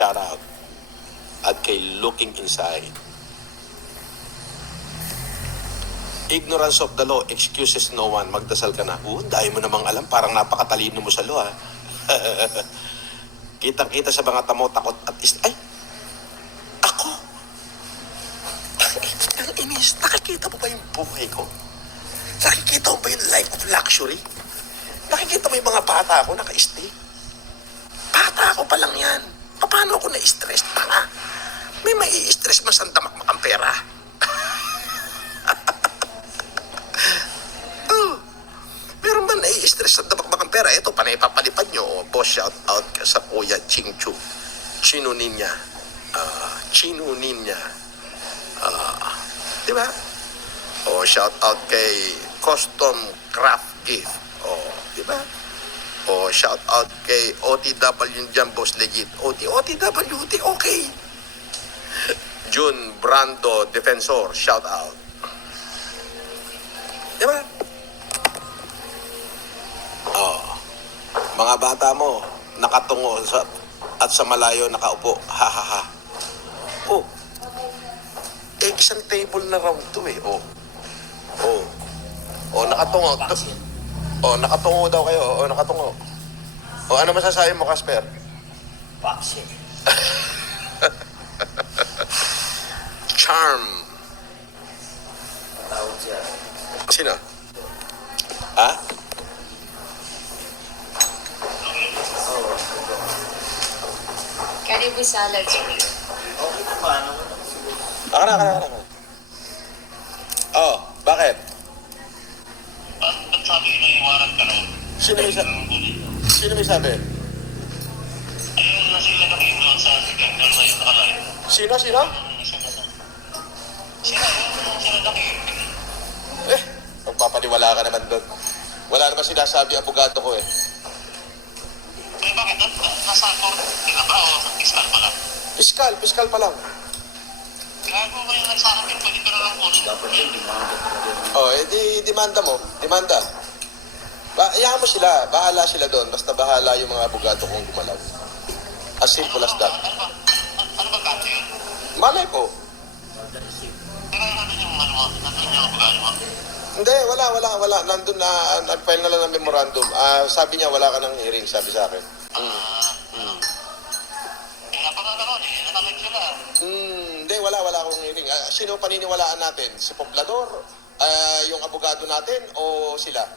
shout out at kay Looking Inside. Ignorance of the law excuses no one. Magdasal ka na. Dahil mo namang alam, parang napakatalino mo sa law, ha? Kitang-kita sa mga tamo, takot at ay! Ako? Ang inis, nakikita mo ba yung buhay ko? Nakikita mo ba yung life of luxury? Nakikita mo yung mga bata ako naka-stay? Bata ako pa lang yan. Paano ako na-stress? Tanga. May mai-stress man sa damakmak ang pera. Meron ba nai-stress sa damakmak ang pera? Ito, panay papalipad nyo. Boss, shout out ka sa Kuya Ching Chu. Chino Ninja. Chino Ninja. Diba? O, shout out kay Custom Craft Gift. O, diba? O, shout out kay OTW dyan, Boss Legit. OTWT, okay. Jun Brando Defensor, shout out. Diba? Oh, mga bata mo, nakatungo sa, at sa malayo nakaupo. Ha ha ha. Oh, isang table na round to eh. Nakatungo. Nakatungo daw kayo. Nakatungo. Ano masasabi mo, Casper? Vaccine. Charm. Tawag siya. Sino? Ha? Caribou salad. Okay na ba? Akala. Oh, bakit? Ba't sabi nyo iwaran ka raw? Sino may sabi? Ayun na sila nag-iwan sa second girl na yun, nakalive. Sino? Sila, yung sila nag-iwan. Magpapaniwala ka naman doon. Wala naman sinasabi ang abogado ko eh. Eh bakit? Nasa court ka ba o sa fiscal pa lang? Piskal pa lang. Gago ko yung nagsakapin, pwede ka na lang ulit. Dapat yung demanda talaga. Di demanda mo. Demanda. Iyahan mo sila. Bahala sila doon. Basta bahala yung mga abogado kong gumalaw. As simple as that. Ano ba kaso yun? Malay ko. Pero ano yung nandun yung abogado mo? Hindi, wala. Nandun na, nag-file na lang ng memorandum. Sabi niya, wala ka ng hearing, sabi sa akin. Napakakaroon eh, natalag sila. Hindi, wala akong hearing. Sino paniniwalaan natin? Si Poblador? Yung abogado natin? O sila?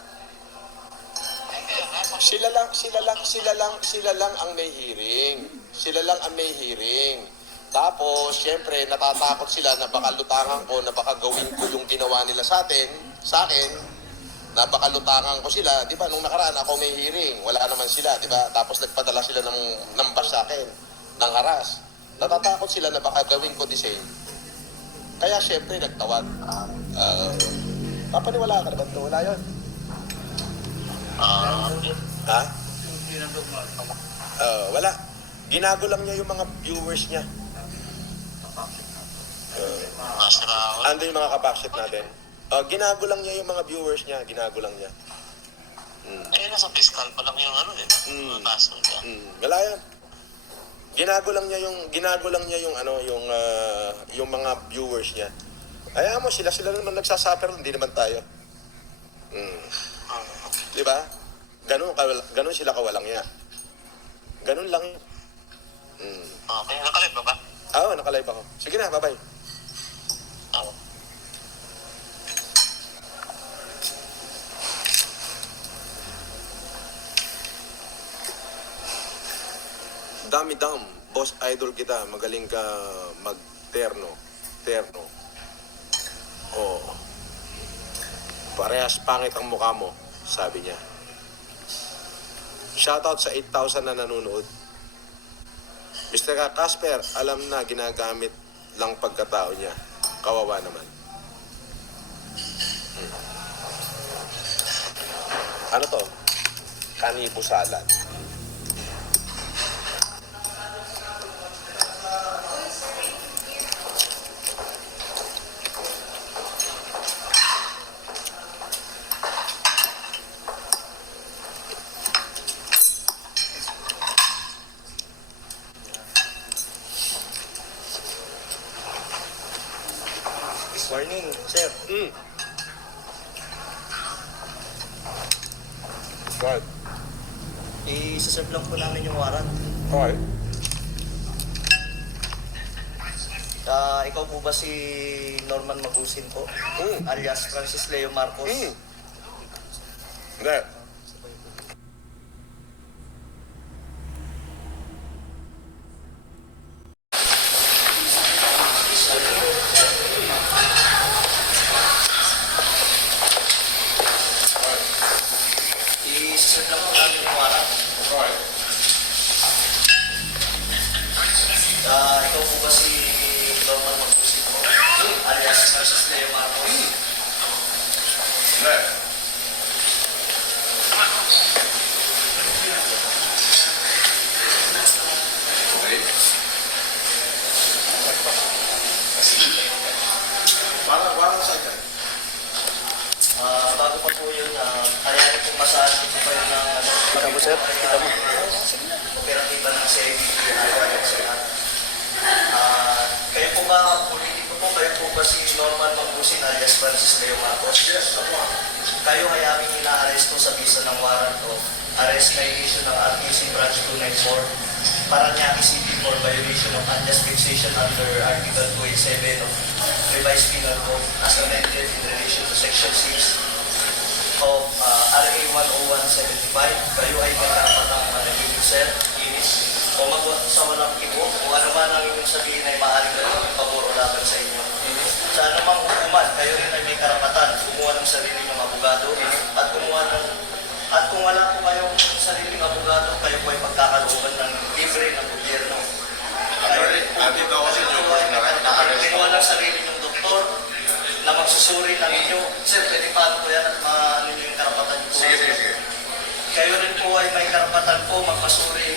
Sila lang ang may hearing. Sila lang ang may hearing. Tapos, syempre, natatakot sila na baka lutangan ko, na baka gawin ko yung ginawa nila sa akin, na baka lutangan ko sila. Di ba, nung nakaraan ako may hearing, wala naman sila, di ba? Tapos nagpadala sila ng bus sa akin, ng haras. Natatakot sila na baka gawin ko the same. Kaya, syempre, nagtawag. Papaniwala ka naman doon, wala yun. Ha? Wala. Ginago lang niya yung mga viewers niya. Ando yung mga kapakship natin. Ginago lang niya yung mga viewers niya. Ginago lang niya. Eh, nasa fiscal pa lang yung ano eh. Kaso niya. Wala yan. Ginago lang niya yung yung mga viewers niya. Ayaw mo, sila naman nagsasuffer, hindi naman tayo. Di ba? Ganun sila kawalang niya. Ganun lang yun. Okay, nakalive ba ba? Oo, nakalive ako. Sige na, bye-bye. Dami-dam, boss idol kita, magaling ka mag-terno. Parehas pangit ang mukha mo, sabi niya. Shoutout sa 8,000 na nanonood. Mr. Casper, alam na ginagamit lang pagkatao niya. Kawawa naman. Ano to? Kanibo salad. Morning, sir. Right. I-serve lang po namin yung warrant. Okay. Ikaw po ba si Norman Magusin po? Alias Francis Leo Marcos? Hindi. I-serve lang po namin yung warrant. Okay. Ikaw po ba si Norman Magusin po? Alias Francis Leo Marcos? Hindi. Okay. Parang saan yan? Bago pa po yun, ayahin pong masahan ko po kayo ng kita mo, sir? Kita mo? Operatiba ng CIDG, kayo po ba, politiko po, kayo po ba si Norman Magusin alias Francis Leo Marcos? Yes, ako. Kayo ay aming ina-arresto sa bisa ng warrant of arrest na issue ng RTC Branch 294 Paranaque City for violation of unjust fixation under Article 287 of Revised Penal Code as amended in relation to Section 6 of RA 10175. Kayo ay magkakapatang managing sir, inis, o sa walang kibo, o ano man ang inyong sabihin ay maaaring gawin ng pabor o laban sa inyo. Sa anumang hukuman, kayo rin ay may karapatan kumuha ng sarili ng abogado at kung wala po kayong sariling abogado, kayo po ay pagkakalooban ng libre ng gobyerno. Dito ako sa inyo. Kinuha ng sarili ng doktor na magsusuri ng inyo. Sir, pwede paano po yan at maano nyo yung karapatan nyo po? Sige. Kayo rin po ay may karapatan po magpasuri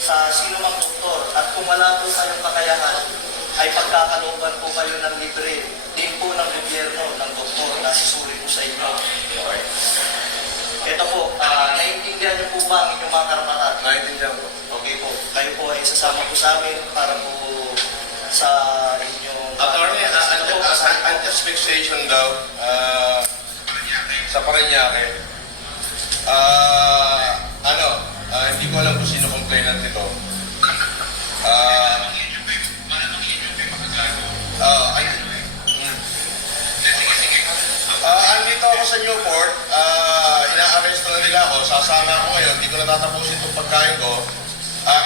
sa sino mang doktor at kung wala po kayong kakayahan, ay pagkakalooban po kayo ng libre din po ng gobyerno ng doktor na susuri po sa inyo. Okay. Ito po, naiintindihan niyo po ba ang inyong mga karapatan? Naintindihan ko. Okay po, kayo po ay sasama po sa amin para po sa inyong... Attorney, unjust fixation daw sa Paranaque. Hindi ko alam kung sino complainant nito. Andito ako sa Newport, ina-arrest na nila ako, sasama ako ngayon, hindi ko natatapusin itong pagkain ko.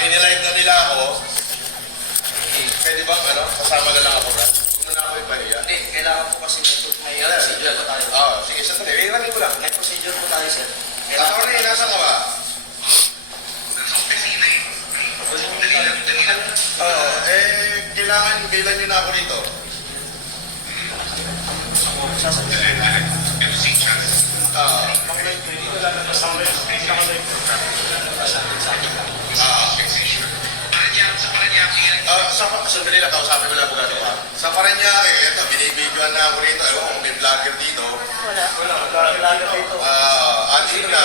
Inilive na nila ako. Pwede bang kasama na lang ako, Brad? Huwag mo na ako ipahiya. Hindi, kailangan po kasi may procedure po tayo. Sige, sandali. Iranin ko lang. May procedure po tayo, sir. Attorney, nasa ka ba? Kailangan bilan nyo na ako dito. Sandali lang, kausapin ko lang abogado ka. Sa Paranaque, ito, binibidyoan na ako rito. Ewan kung may vlogger dito. Wala dito. Andito na.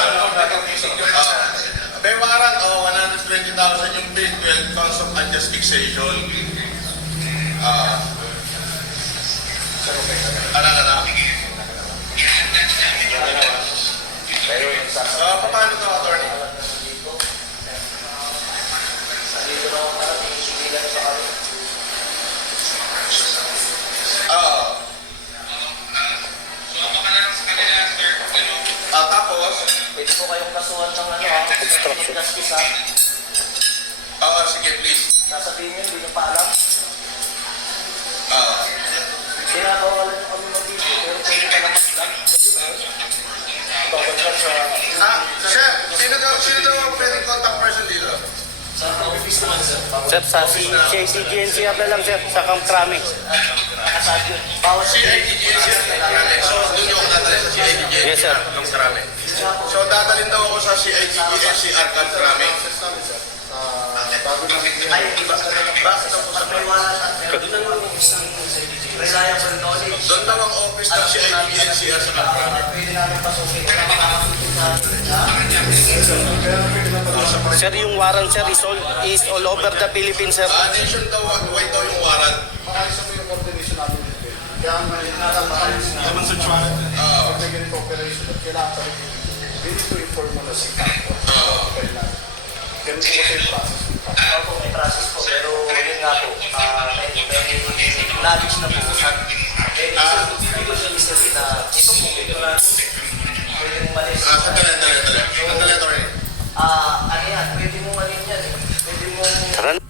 May warrant, 120,000 yung bill, 12 counts of unjust fixation. Paano ito, attorney? Dito na ako para tinisigilan sa kami. Tapos, Pwede po kayong kasuhan ng construction. sige, please. Sasabihin nyo, hindi nyo pa alam. Ah, Pinakawalan nyo kami mag-video, pero pwede ka lang mag-vlog. Bawal ka sa... sir, sino daw ang pwedeng contact person dito? Sa office naman, sir. Sir, sa CICGNCR na lang, sir, sa Camp Crame. Nakasad yun. Bawal sa CIDGNCR. So, doon yung ako dadalhin sa CIDGNCR. Yes, sir. Ng Krame. So, dadalhin daw ako sa CIDGNCR ng Krame. Ay, iba sa mga basta po sa may wala at meron na lang isang sa reliable knowledge. Doon daw ang office ng CIDNCR sa Kamkrame. Pwede namin pasukin. Wala makakapit sa Sir, yung warrant, sir, is all over the Philippines, sir. Nation daw, why daw yung warrant? Maayos mo yung coordination namin dito. Kaya may maayos na pag may ganito operation at kailangan pa rin we need to inform mo na si Kapo. Kailangan. Ganun po kasi yung process. Opo, may process po. Pero yun nga po, may knowledge na po. At hindi ko siya isabi na ito po, ito na pwede mong malis. Sandali, attorney. Ano yan, pwede mong malin yan eh. Pwede mong Tara na.